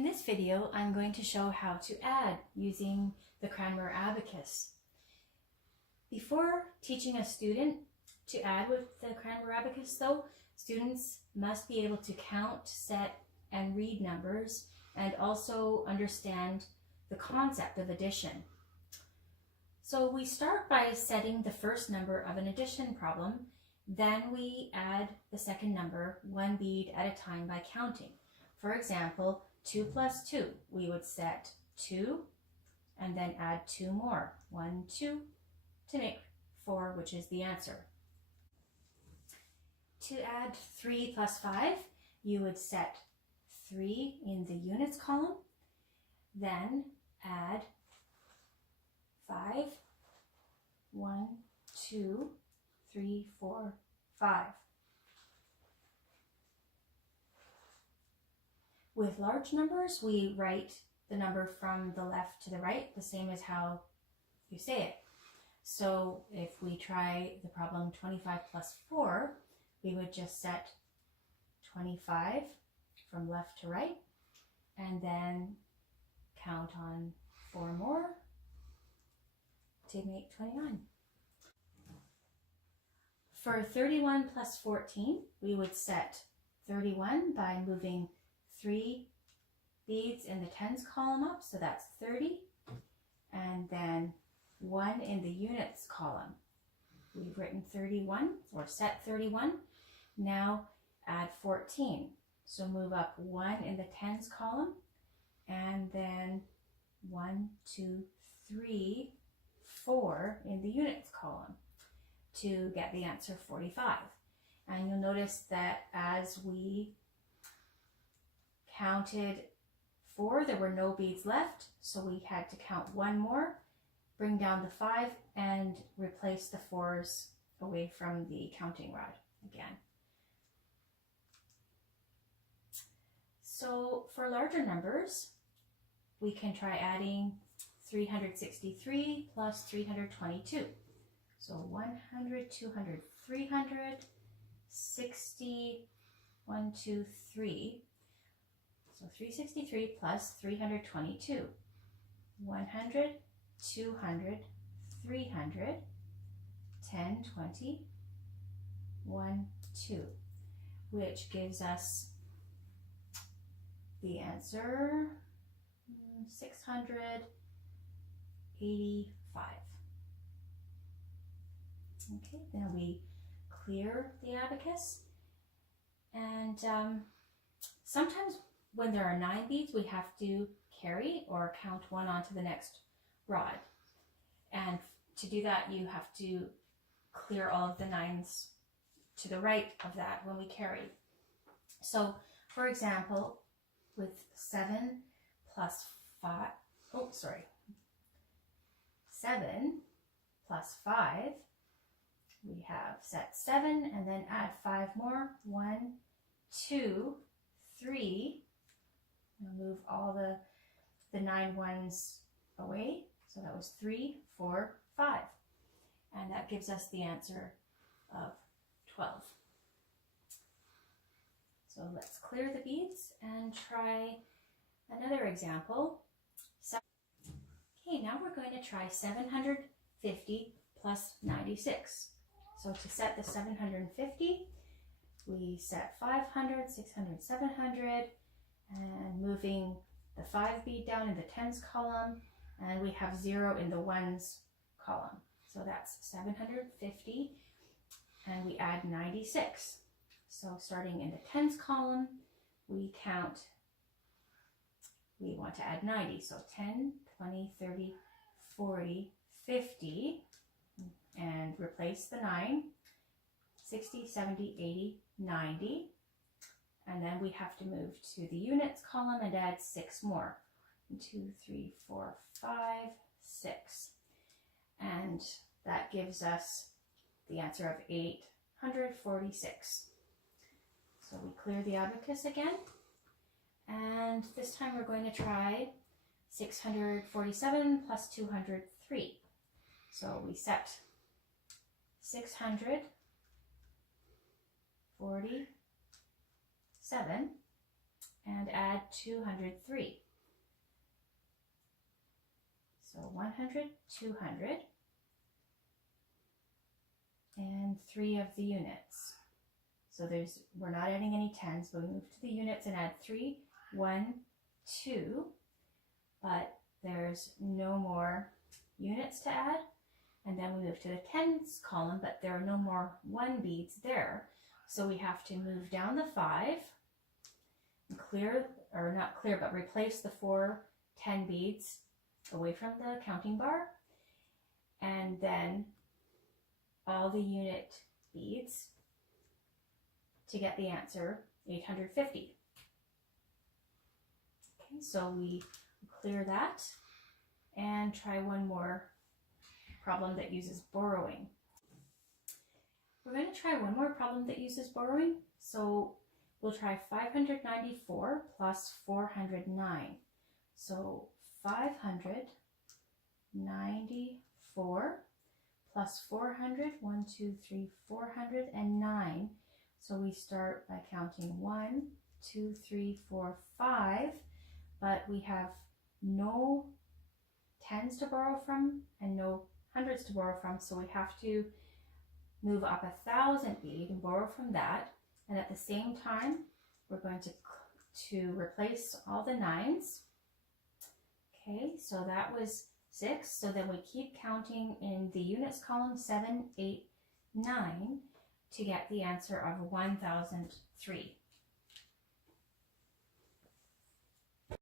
In this video, I'm going to show how to add using the Cranmer Abacus. Before teaching a student to add with the Cranmer Abacus though, students must be able to count, set, and read numbers, and also understand the concept of addition. So we start by setting the first number of an addition problem, then we add the second number one bead at a time by counting. For example, 2 plus 2, we would set 2 and then add 2 more, 1, 2, to make 4, which is the answer. To add 3 plus 5, you would set 3 in the units column, then add 5, 1, 2, 3, 4, 5. With large numbers, we write the number from the left to the right, the same as how you say it. So if we try the problem 25 plus 4, we would just set 25 from left to right, and then count on 4 more to make 29. For 31 plus 14, we would set 31 by moving 3 beads in the tens column up, so that's 30, and then 1 in the units column. We've written 31, or set 31. Now add 14. So move up 1 in the tens column, and then 1, 2, 3, 4 in the units column to get the answer 45. And you'll notice that as we counted 4, there were no beads left, so we had to count 1 more, bring down the 5, and replace the 4s away from the counting rod again. So for larger numbers, we can try adding 363 plus 322. So 100, 200, 300, 60, 1, 2, 3. So 363 plus 322. 100, 200, 300, 10, 20, 1, 2, which gives us the answer 685. Okay, then we clear the abacus, and sometimes when there are 9 beads, we have to carry or count 1 onto the next rod. And to do that, you have to clear all of the 9s to the right of that when we carry. So, for example, with 7 plus 5, we have set 7 and then add 5 more. 1, 2, 3. I'll move all the 9 ones away. So that was 3, 4, 5. And that gives us the answer of 12. So let's clear the beads and try another example. Okay, now we're going to try 750 plus 96. So to set the 750, we set 500, 600, 700, and moving the 5 bead down in the tens column, and we have 0 in the ones column. So that's 750, and we add 96. So starting in the tens column, we want to add 90. So 10, 20, 30, 40, 50, and replace the 9, 60, 70, 80, 90. And then we have to move to the units column and add 6 more. 2, 3, 4, 5, 6. And that gives us the answer of 846. So we clear the abacus again. And this time we're going to try 647 plus 203. So we set 647 and add 203. So 100, 200, and 3 of the units. So we're not adding any tens, but we move to the units and add 3, 1, 2, but there's no more units to add. And then we move to the tens column, but there are no more 1 beads there. So we have to move down the 5 and clear, or not clear, but replace the 4 10 beads away from the counting bar, and then all the unit beads to get the answer 850. Okay, so we clear that and try one more problem that uses borrowing. We're going to try one more problem that uses borrowing. So we'll try 594 plus 409. So 594 plus 400, 1, 2, 3, 409. So we start by counting 1, 2, 3, 4, 5, but we have no tens to borrow from and no hundreds to borrow from, so we have to move up 1,000 bead and borrow from that. And at the same time, we're going to replace all the 9s. Okay, so that was 6. So then we keep counting in the units column 7, 8, 9 to get the answer of 1003.